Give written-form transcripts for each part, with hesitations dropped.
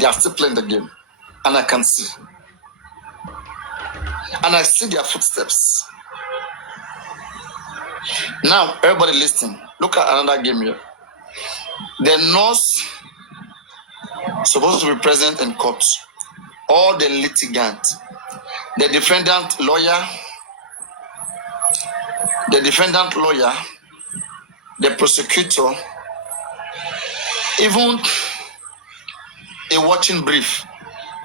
and they are still playing the game. And I can see. And I see their footsteps. Now, everybody listen. Look at another game here. The nurse supposed to be present in court. All the litigant, the defendant lawyer, the prosecutor, even a watching brief,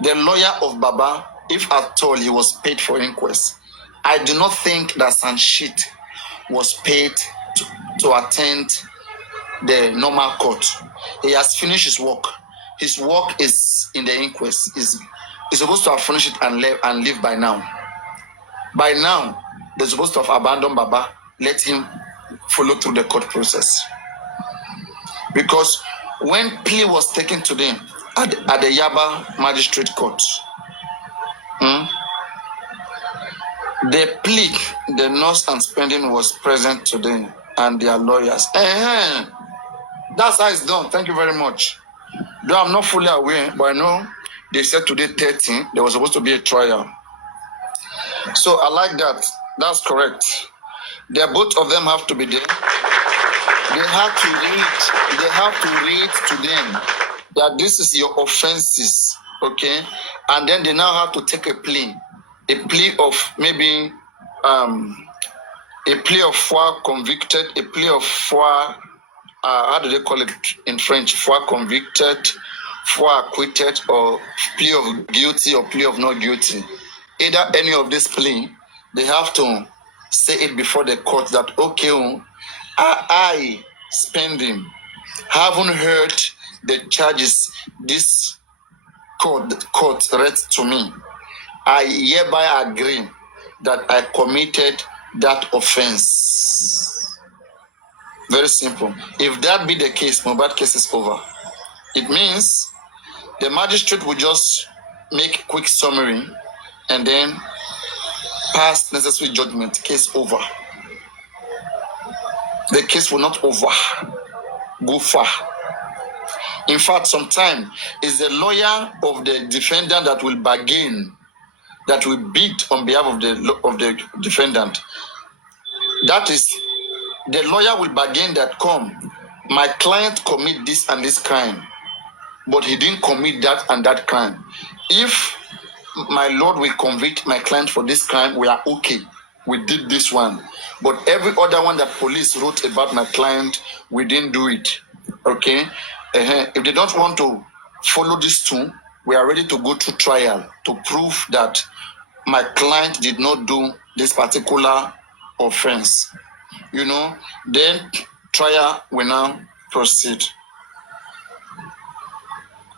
the lawyer of Baba, if at all he was paid for inquest. I do not think that Sanshit was paid to attend the normal court. He has finished his work. His work is in the inquest. He's supposed to have finished it and leave by now. By now, they're supposed to have abandoned Baba, let him follow through the court process. Because when plea was taken to them at the Yaba Magistrate Court, the plea, the nurse and spending was present today and their lawyers. That's how it's done. Thank you very much. Though I'm not fully aware, but I know they said today 13, there was supposed to be a trial. So I like that. That's correct. Both of them have to be there. They have to read to them that this is your offenses, okay? And then they now have to take a plea of maybe a plea of foi convicted, a plea of foi, how do they call it in French? Foi convicted, foi acquitted, or plea of guilty or plea of not guilty. Either any of this plea, they have to say it before the court that, okay, I spending, haven't heard the charges this court read to me. I hereby agree that I committed that offense. Very simple. If that be the case, Mohbad case is over. It means the magistrate will just make a quick summary and then pass necessary judgment. Case over. The case will not go far. In fact, sometimes it's the lawyer of the defendant that will bargain, that will bid on behalf of the defendant. That is, the lawyer will bargain that, come, my client commit this and this crime, but he didn't commit that and that crime. If my lord will convict my client for this crime, we are okay. We did this one. But every other one that police wrote about my client, we didn't do it. Okay? If they don't want to follow these two, we are ready to go to trial to prove that my client did not do this particular offense. Then trial will now proceed.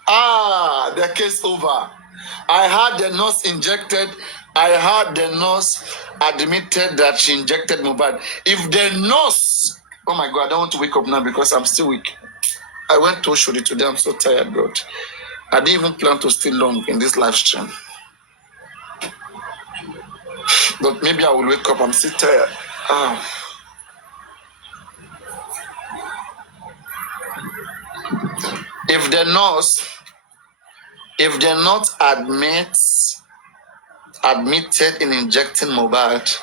The case over. I had the nurse injected. I had the nurse admitted that she injected Mohbad. If the nurse, oh my God, I don't want to wake up now because I'm still weak. I went to Oshodi today. I'm so tired, God. I didn't even plan to stay long in this live stream. But maybe I will wake up. I'm still tired. If the nurse admitted in injecting Mohbad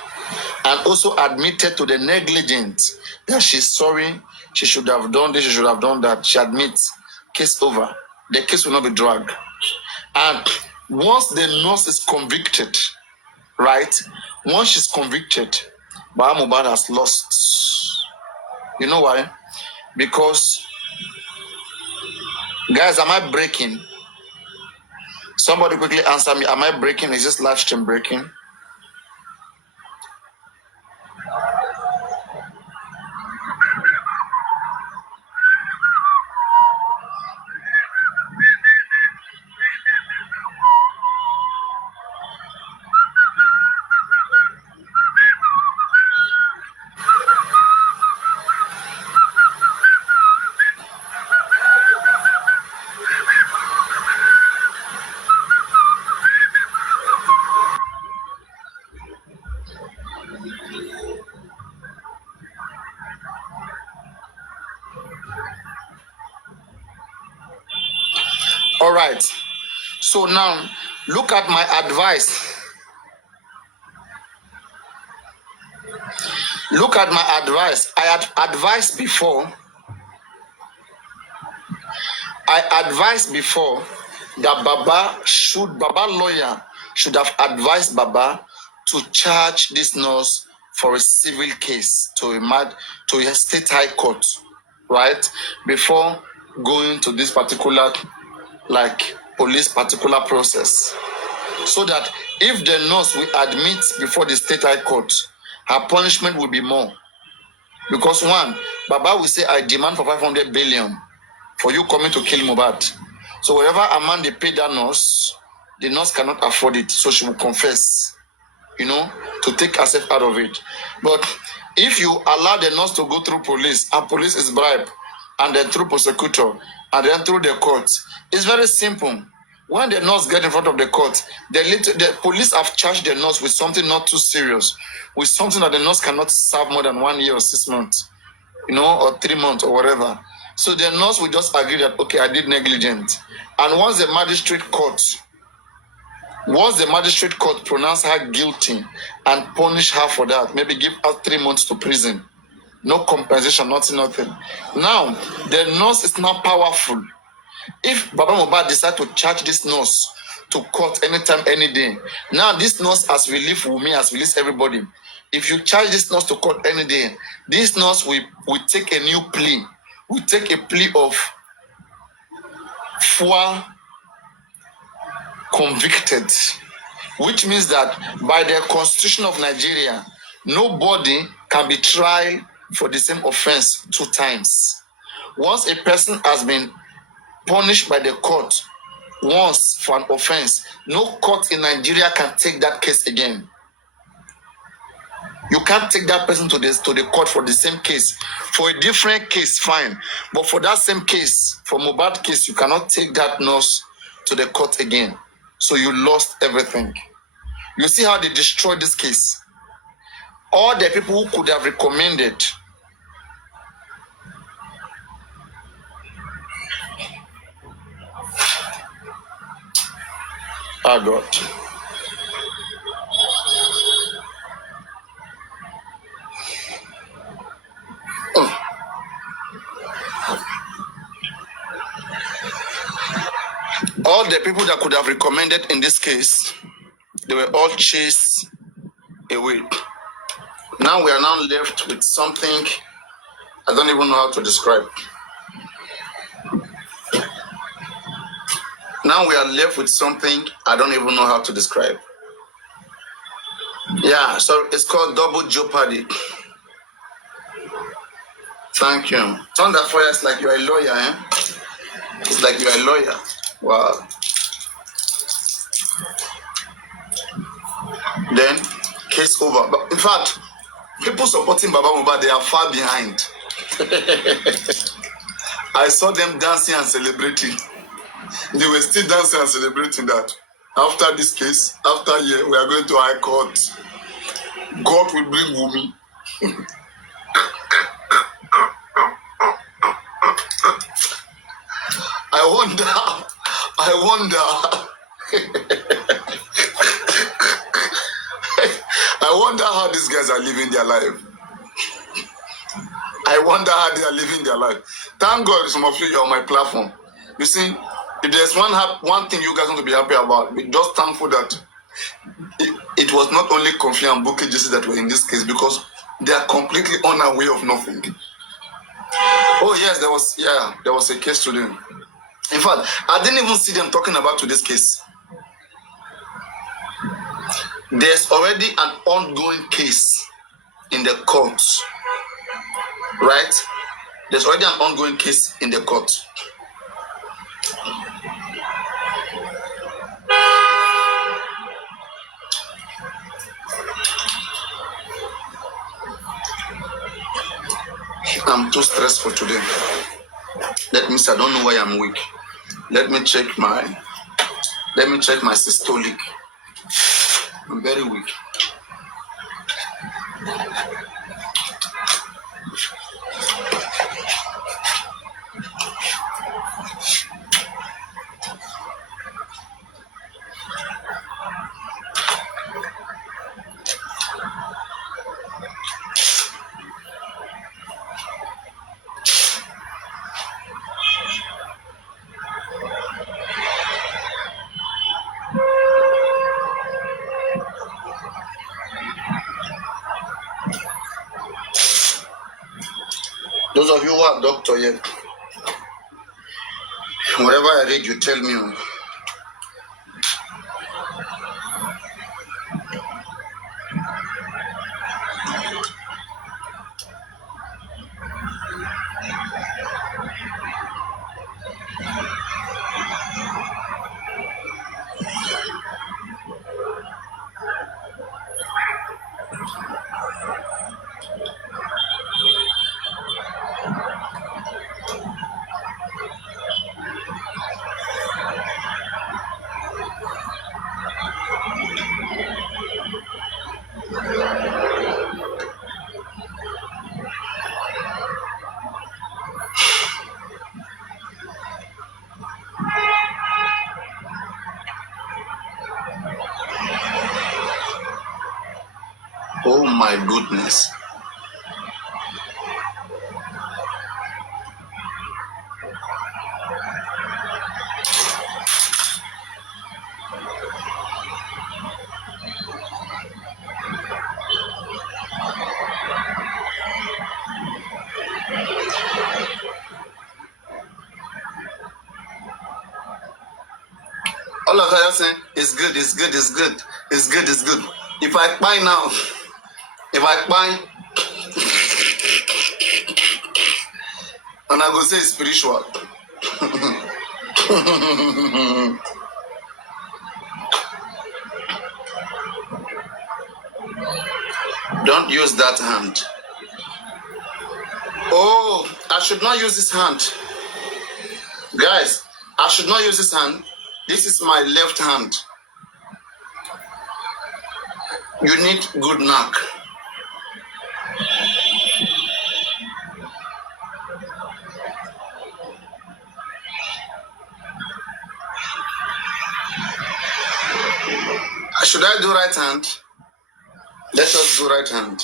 and also admitted to the negligence that she's sorry, she should have done this, she should have done that, she admits, case over. The case will not be dragged. And once the nurse is convicted, right? Once she's convicted, Baba Mohbad has lost. You know why? Because, guys, am I breaking? Somebody quickly answer me. Am I breaking? Is this live stream breaking? All right. So now, look at my advice. Look at my advice. I had advised before. That Baba lawyer should have advised Baba to charge this nurse for a civil case to a state high court, right? Before going to this particular, like, police particular process. So that if the nurse will admit before the state high court, her punishment will be more. Because one, Baba will say, I demand for 500 billion for you coming to kill Mohbad. So whatever amount they pay that nurse, the nurse cannot afford it. So she will confess, to take herself out of it. But if you allow the nurse to go through police, and police is bribe, and then through prosecutor, and then through the court, it's very simple. When the nurse get in front of the court, the police have charged the nurse with something not too serious, with something that the nurse cannot serve more than 1 year or 6 months, or 3 months or whatever. So the nurse will just agree that, okay, I did negligent. And once the magistrate court pronounce her guilty and punish her for that, maybe give her 3 months to prison, no compensation, nothing. Now, the nurse is now powerful. If Baba Mohbad decide to charge this nurse to court anytime, any day, now this nurse has released Wunmi, has released everybody. If you charge this nurse to court any day, this nurse will take a new plea. We take a plea of 4 convicted, which means that by the constitution of Nigeria, nobody can be tried for the same offense 2 times. Once a person has been punished by the court once for an offense, no court in Nigeria can take that case again. You can't take that person to the court for the same case. For a different case, fine. But for that same case, for Mohbad case, you cannot take that nurse to the court again. So you lost everything. You see how they destroyed this case. All the people who could have recommended God. All the people that could have recommended in this case, they were all chased away. Now we are now left with something I don't even know how to describe. Now we are left with something I don't even know how to describe. Yeah, so it's called double jeopardy. Thank you. Thunder Fire is like you're a lawyer, eh? It's like you're a lawyer. Wow. Then, case over. But in fact, people supporting Baba Mohbad, they are far behind. I saw them dancing and celebrating. They were still dancing and celebrating that. After this case, after a year, we are going to High Court. God will bring Wunmi. I wonder. I wonder how these guys are living their life. I wonder how they are living their life. Thank God some of you are on my platform. You see, if there's one thing you guys want to be happy about, be just thankful that it was not only Kofi and Bukky Jesse that were in this case, because they are completely unaware of nothing. Oh yes, there was a case today. In fact, I didn't even see them talking about today's case. There's already an ongoing case in the court, right? There's already an ongoing case in the court. I'm too stressed for today. Let me see, I don't know why I'm weak. Let me check my systolic. I'm very weak. Those of you who are doctor here, whatever I read, you tell me. Oh my goodness. All of that saying, it's good, it's good, it's good, it's good, it's good. If I buy now, and I go say it's spiritual. Don't use that hand. Oh, I should not use this hand. Guys, I should not use this hand. This is my left hand. You need good knack. Should I do right hand? Let us do right hand.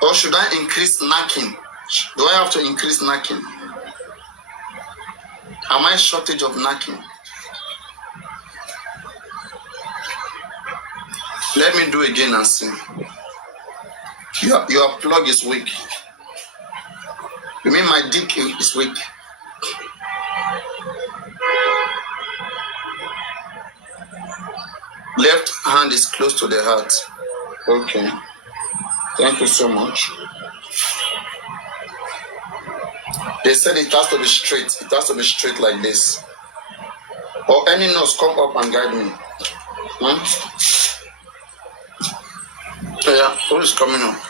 Or should I increase knacking? Do I have to increase knacking? Am I shortage of knacking? Let me do again and see. Your plug is weak. You mean my dick is weak? Left hand is close to the heart. Okay. Thank you so much. They said it has to be straight. It has to be straight like this. Or any nose, come up and guide me. Yeah, who is coming up?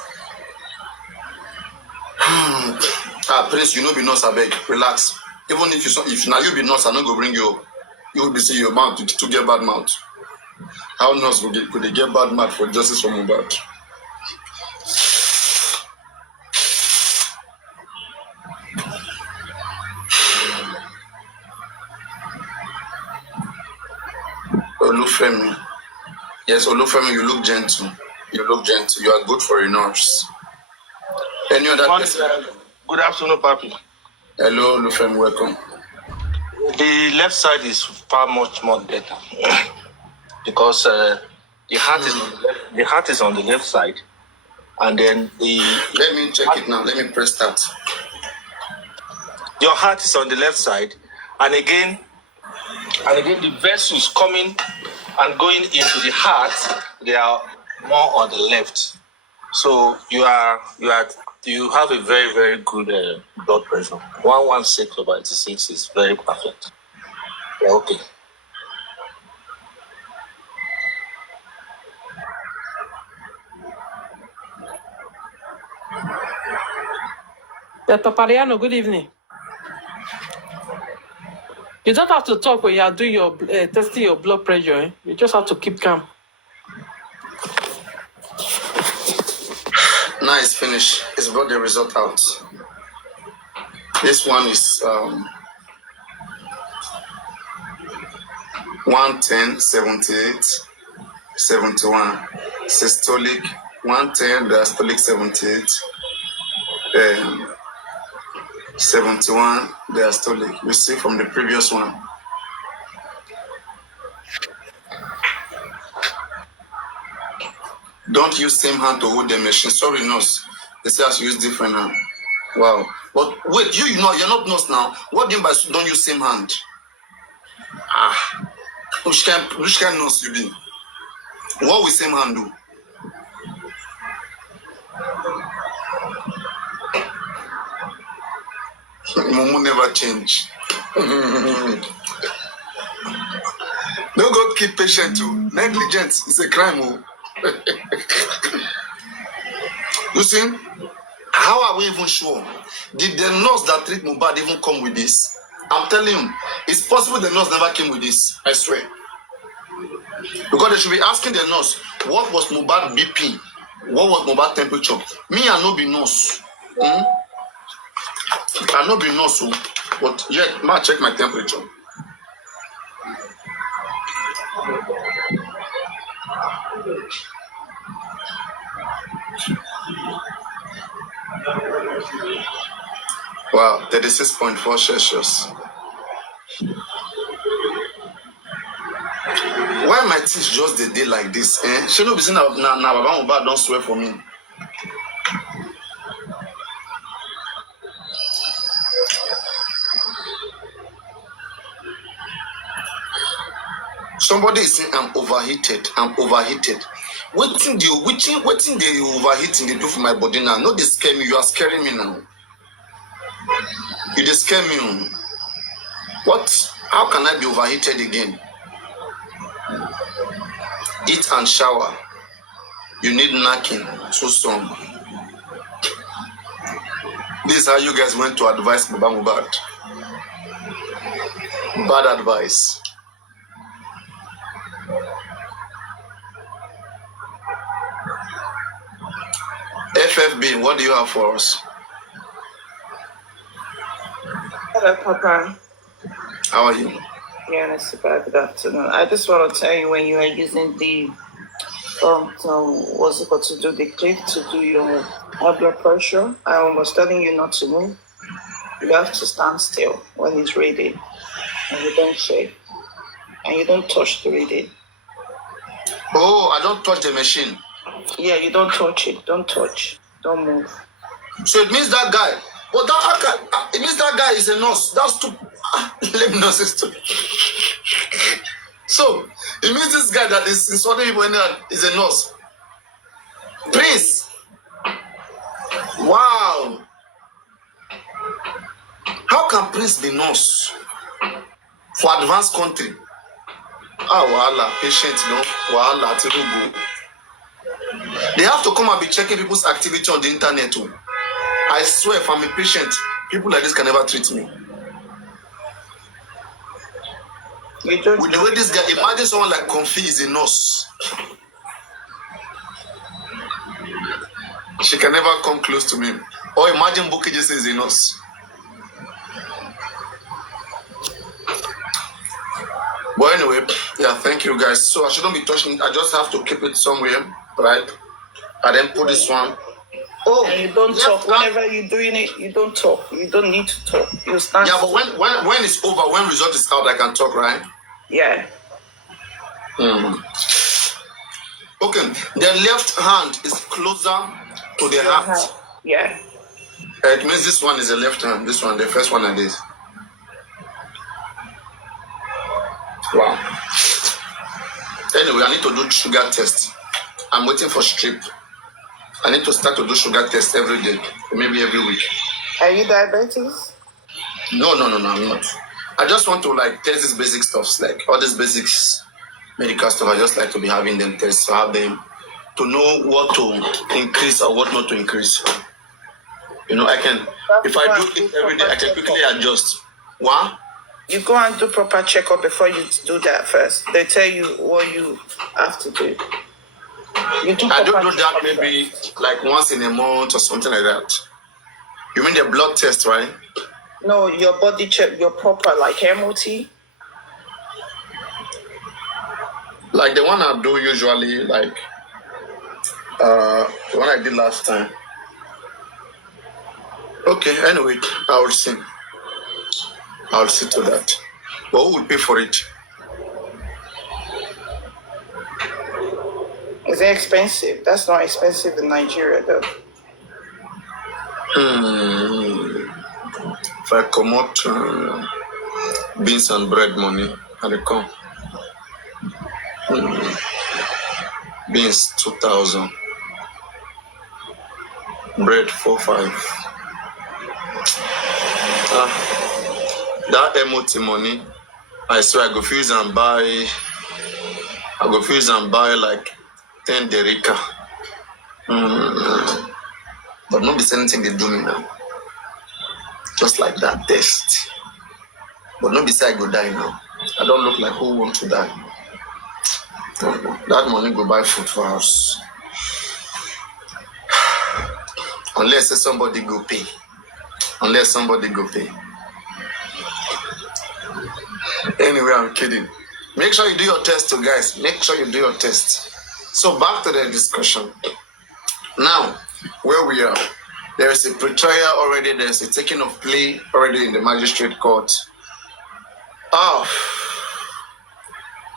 Prince, you know be nurse, I beg. Relax. Even if now you be nurse, I not go bring you up. You will be seeing your mouth to get bad mouth. How nurse could they get bad mouth for justice from Mubad? Olufemi. Yes, Olufemi, you look gentle. You look gentle. You are good for a nurse. Any other person? Good afternoon, Papi. Hello, Olufemi, welcome. The left side is far much more better because the heart is on the left side, and then the. Let me check it now. Let me press start. Your heart is on the left side, and again, the vessels coming and going into the heart, they are more on the left. So you have a very, very good blood pressure. 116/86 is very perfect. Yeah, okay. Papariano, good evening. You don't have to talk when you are doing your testing your blood pressure. Eh? You just have to keep calm. Nice finish. It's brought the result out. This one is 110/78, 71. Systolic 110, diastolic 78, 71 diastolic. You see from the previous one. Don't use same hand to hold the machine. Sorry, nurse. They say I should use different hand. Wow. But wait, you're not nurse now. What do you mean by don't use same hand? Which kind nurse you be? What will same hand do? Momo never change. No God keep patient too. Negligence is a crime. Oh. You see, how are we even sure? Did the nurse that treat Mohbad even come with this? I'm telling you, it's possible the nurse never came with this. I swear. Because they should be asking the nurse, what was Mohbad BP? What was Mohbad temperature? Me, I no be nurse. I no be nurse, but yet, ma check my temperature. Wow, 36.4 Celsius. Why my teeth just the day like this? She no be saying na Baba Mohbad don't swear for me. Somebody is saying I'm overheated. Waiting the overheating they do for my body now. No, they scare me. You are scaring me now. You just scare me. What? How can I be overheated again? Eat and shower. You need knacking. So strong. This is how you guys went to advise Baba Mohbad. Bad advice. FFB, what do you have for us? Hello, Papa. How are you? Yeah, not super. Good afternoon. I just want to tell you when you are using the what's it called, to do the clip to do your high blood pressure, I was telling you not to move. You have to stand still when it's reading, and you don't shake, and you don't touch the reading. Oh, I don't touch the machine. Yeah, you don't touch it. Don't touch. Don't move. So it means that guy. But it means that guy is a nurse. That's too. Let me nurse too. So it means this guy that is insulting people is a nurse. Prince. Wow. How can Prince be nurse for advanced country? Wahala, patient, no, wahala, terrible. They have to come and be checking people's activity on the internet too. I swear, if I'm a patient, people like this can never treat me. With the way this guy, imagine someone like Comfy is a nurse. She can never come close to me. Or imagine Buki just is a nurse. But anyway, yeah, thank you guys. So I shouldn't be touching. I just have to keep it somewhere, right? And then put this one. Oh, and you don't talk. Whenever you're doing it, you don't talk. You don't need to talk. You stand. Yeah, but when it's over, when result is out, I can talk, right? Yeah. Okay. The left hand is closer to the heart. Yeah. It means this one is the left hand. This one, the first one, like this. Wow. Anyway, I need to do sugar test. I'm waiting for strip. I need to start to do sugar test every day, maybe every week. Are you diabetes? No, I'm not. I just want to test these basic stuffs, like all these basics, medical stuff. I just like to be having them tests, to have them, to know what to increase or what not to increase. I can, if I do it every day, I can quickly adjust. What? You go and do proper checkup before you do that first. They tell you what you have to do. I don't do that maybe once in a month or something like that. You mean the blood test, right? No, your body check, your proper MOT. Like the one I do usually, the one I did last time. Okay, anyway, I will see. I'll see to that. But who will pay for it? Is it expensive? That's not expensive in Nigeria, though. If I come out beans and bread money, I dey come. Beans 2,000, bread 4-5. That MOT money, I swear I go fuse and buy. Like 10 derika. But not be anything they do me now. Just like that test. But not be say I go die now. I don't look like who want to die. That money go buy food for us. Unless somebody go pay. Anyway, I'm kidding. Make sure you do your test too, guys. Make sure you do your test. So back to the discussion. Now, where we are, there is a pretrial already. There's a taking of plea already in the magistrate court.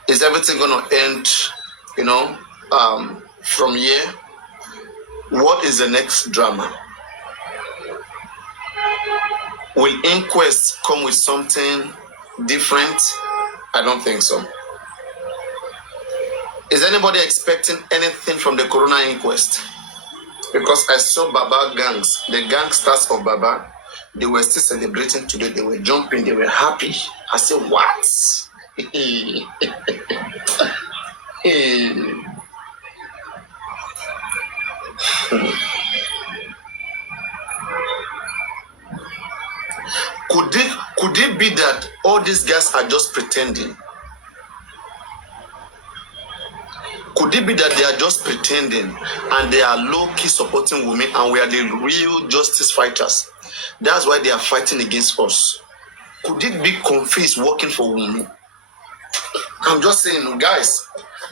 Is everything going to end, from here? What is the next drama? Will inquest come with something different? I don't think so. Is anybody expecting anything from the Corona inquest? Because I saw Baba gangs, the gangsters of Baba, they were still celebrating today. They were jumping, they were happy. I said, what? Could it be that all these guys are just pretending? Could it be that they are just pretending and they are low-key supporting women and we are the real justice fighters? That's why they are fighting against us. Could it be confused working for women? I'm just saying, guys,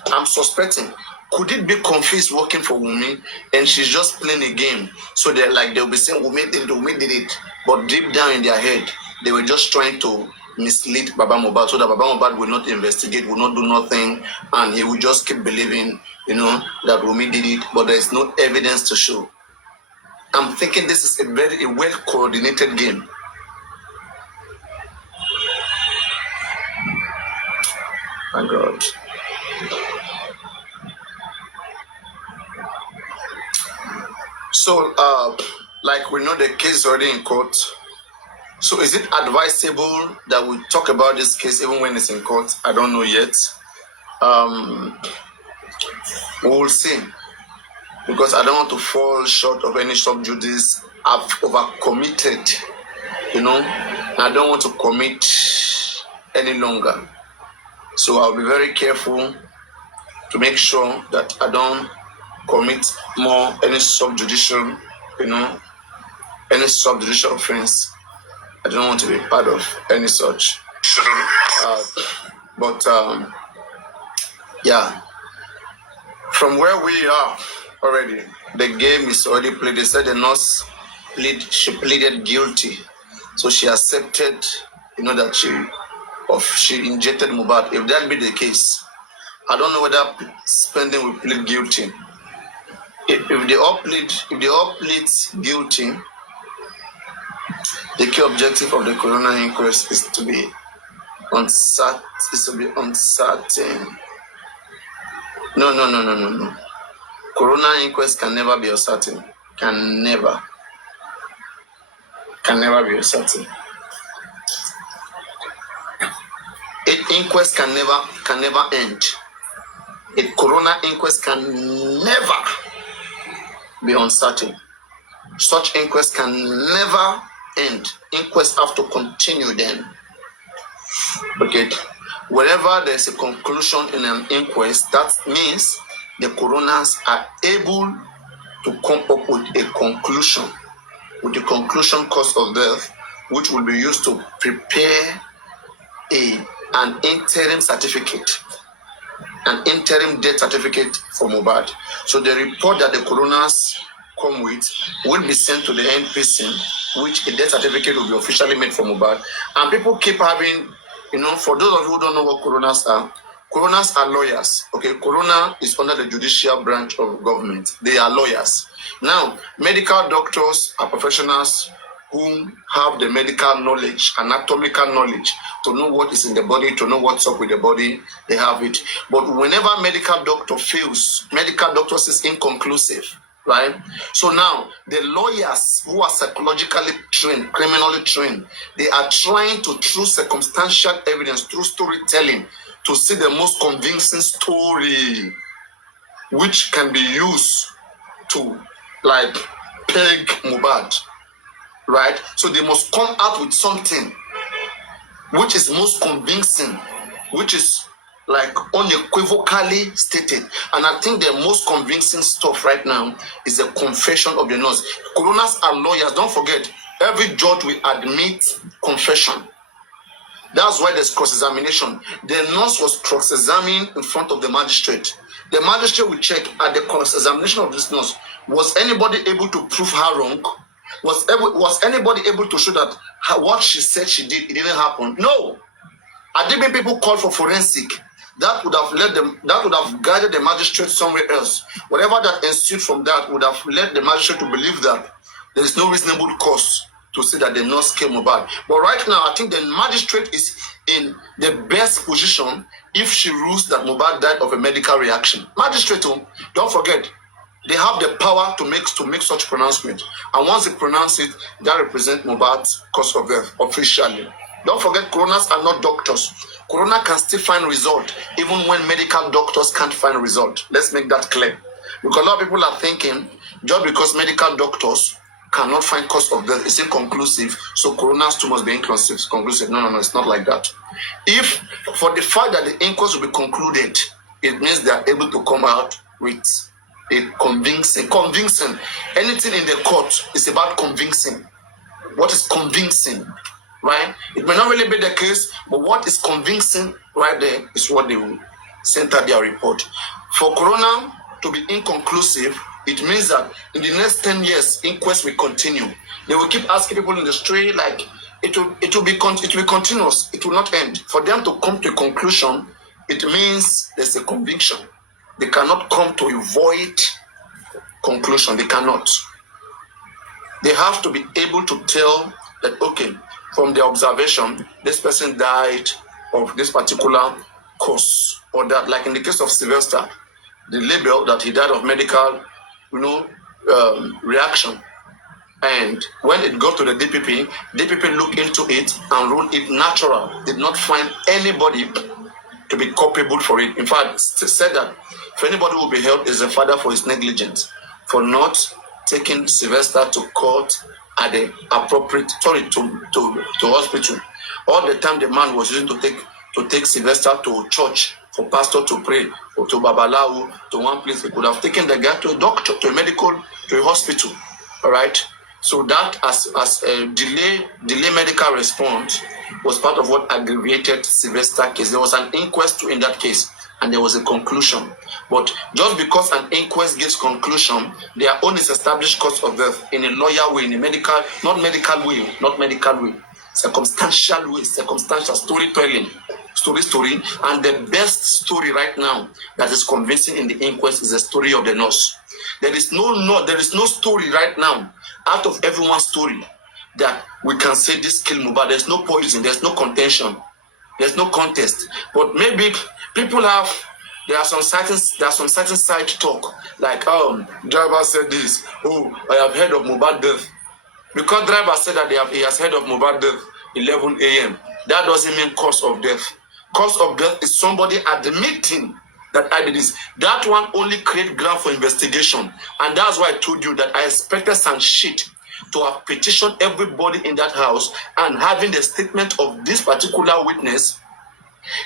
I'm suspecting. Could it be confused working for women and she's just playing a game? So they'll be saying, women did it. But deep down in their head, they were just trying to mislead Baba Mohbad so that Baba Mohbad will not investigate, will not do nothing, and he will just keep believing, that Wumi did it, but there is no evidence to show. I'm thinking this is a very well-coordinated game. My God. So, like we know the case already in court. So is it advisable that we talk about this case even when it's in court? I don't know yet. We will see. Because I don't want to fall short of any sub judice. I've overcommitted, I don't want to commit any longer. So I'll be very careful to make sure that I don't commit more any subjudicial offense. I don't want to be part of any such. Yeah. From where we are already, the game is already played. They said the nurse she pleaded guilty. So she accepted, that she injected Mohbad. If that be the case, I don't know whether spending will plead guilty. If they all plead guilty, the key objective of the Corona inquest is to be uncertain. No. Corona inquest can never be uncertain. Can never be uncertain. Inquest can never end. A Corona inquest can never be uncertain. Such inquest can never end. Inquests have to continue then. Okay. Whenever there's a conclusion in an inquest, that means the coroners are able to come up with a conclusion, with the conclusion cause of death, which will be used to prepare an interim certificate, an interim death certificate for Mohbad. So the report that the coroners come with will be sent to the NPC, which a death certificate will be officially made for Mohbad. And people keep having, for those of you who don't know what coroners are, Coroners are lawyers. Okay, coroner is under the judicial branch of government. They are lawyers. Now, medical doctors are professionals who have the medical knowledge, anatomical knowledge, to know what is in the body, to know what's up with the body. They have it. But whenever medical doctor fails, medical doctor is inconclusive, right? So now the lawyers who are psychologically trained, criminally trained, they are trying to, through circumstantial evidence, through storytelling, to see the most convincing story which can be used to like peg Mohbad, right? So they must come out with something which is most convincing, which is like unequivocally stated. And I think the most convincing stuff right now is the confession of the nurse. Coroners are lawyers. Don't forget, every judge will admit confession. That's why there's cross-examination. The nurse was cross-examined in front of the magistrate. The magistrate will check at the cross-examination of this nurse. Was anybody able to prove her wrong? Was anybody able to show that what she said she did, it didn't happen? No. Had there been people called for forensic, that would have led them, that would have guided the magistrate somewhere else. Whatever that ensued from that would have led the magistrate to believe that there is no reasonable cause to say that the nurse came Mohbad. But right now, I think the magistrate is in the best position if she rules that Mohbad died of a medical reaction. Magistrate, don't forget, they have the power to make such pronouncement. And once they pronounce it, that represents Mohbad's cause of death officially. Don't forget, coroners are not doctors. Coroner can still find result even when medical doctors can't find result. Let's make that clear. Because a lot of people are thinking, just because medical doctors cannot find cause of death, it's inconclusive, so coroners too must be conclusive. No, it's not like that. If, for the fact that the inquest will be concluded, it means they are able to come out with a convincing. Anything in the court is about convincing. What is convincing, right? It may not really be the case, but what is convincing right there is what they will center their report. For coroner to be inconclusive, it means that in the next 10 years, inquest will continue. They will keep asking people in the street, like, it will be continuous. It will not end. For them to come to a conclusion, it means there's a conviction. They cannot come to a void conclusion. They cannot. They have to be able to tell that, okay, from the observation, this person died of this particular cause, or that, like in the case of Sylvester, the label that he died of medical, reaction. And when it got to the DPP looked into it and ruled it natural. Did not find anybody to be culpable for it. In fact, said that if anybody will be held is the father for his negligence, for not taking Sylvester to court at the appropriate, to hospital. All the time the man was using to take Sylvester to church, for pastor to pray, or to Babalawo, to one place. He could have taken the guy to a doctor, to a hospital. All right. So that as a delay medical response was part of what aggravated Sylvester case. There was an inquest in that case, and there was a conclusion. But just because an inquest gives conclusion, their own is established cause of death in a lawyer way, in a medical, not medical way, circumstantial way, circumstantial storytelling. Story, and the best story right now that is convincing in the inquest is the story of the nurse. There is no story right now out of everyone's story that we can say this killed Mohbad. There's no poison, there's no contention, there's no contest. But maybe people there are some certain side talk, like driver said this, I have heard of Mohbad death. Because driver said that he has heard of Mohbad death 11 a.m. That doesn't mean cause of death. Cause of death is somebody admitting that I did this. That one only creates ground for investigation. And that's why I told you that I expected some shit to have petitioned everybody in that house and having the statement of this particular witness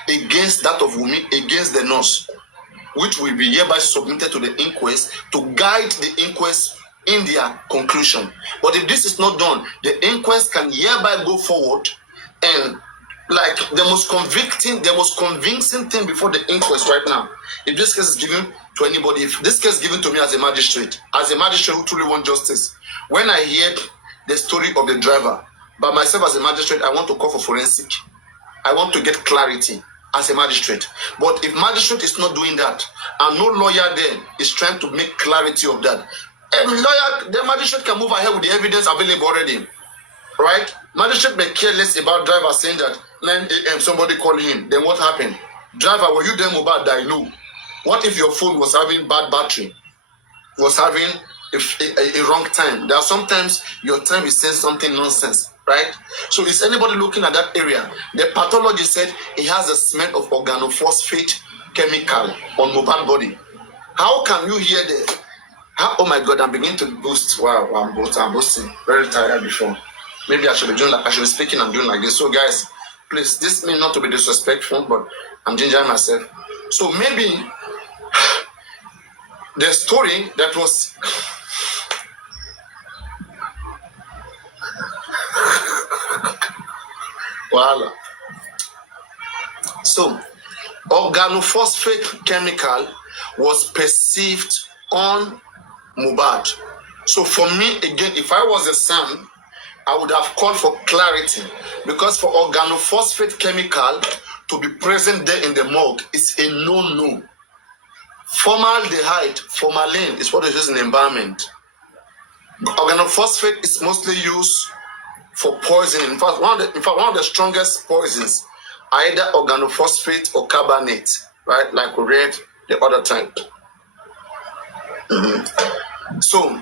against that of Wumi, against the nurse, which will be hereby submitted to the inquest to guide the inquest in their conclusion. But if this is not done, the inquest can hereby go forward and like the most convincing thing before the inquest right now. If this case is given to anybody, if this case is given to me as a magistrate who truly wants justice, when I hear the story of the driver, by myself as a magistrate, I want to call for forensic. I want to get clarity. as a magistrate. But if magistrate is not doing that, and no lawyer there is trying to make clarity of that, the magistrate can move ahead with the evidence available already, right? Magistrate may care less about driver saying that 9 a.m. somebody calling him. Then what happened? Driver, were you there mobile that I know? What if your phone was having bad battery? Was having a wrong time? There are sometimes your time is saying something nonsense, right? So is anybody looking at that area? The pathologist said it has a smell of organophosphate chemical on mobile body. How can you hear the? Oh my God! I'm beginning to boost. Wow, I'm boosting. Very tired before. Maybe I should be doing like I should be speaking and doing like this. So guys, please, this means not to be disrespectful, but I'm gingering myself. So maybe the story that was voila. So organophosphate chemical was perceived on Mohbad. So for me, again, if I was a son, I would have called for clarity, because for organophosphate chemical to be present there in the morgue is a no-no. Formaldehyde, formalin is what is used in the environment. Organophosphate is mostly used for poisoning. In fact, one of the strongest poisons are either organophosphate or carbonate, right? Like we read the other type. So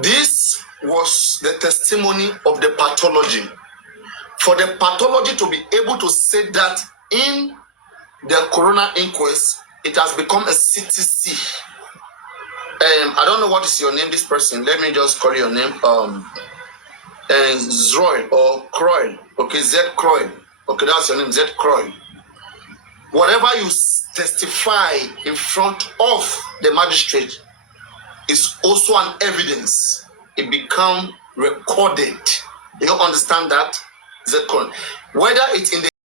this was the testimony of the pathology. For the pathology to be able to say that in the coroner inquest, it has become a CTC. I don't know what is your name, this person. Let me just call your name. Zroy or Croy. Okay, Z Croy. Okay, that's your name, Z Croy. Whatever you testify in front of the magistrate is also an evidence. It become recorded. You understand that? Z Croy. Whether it's in the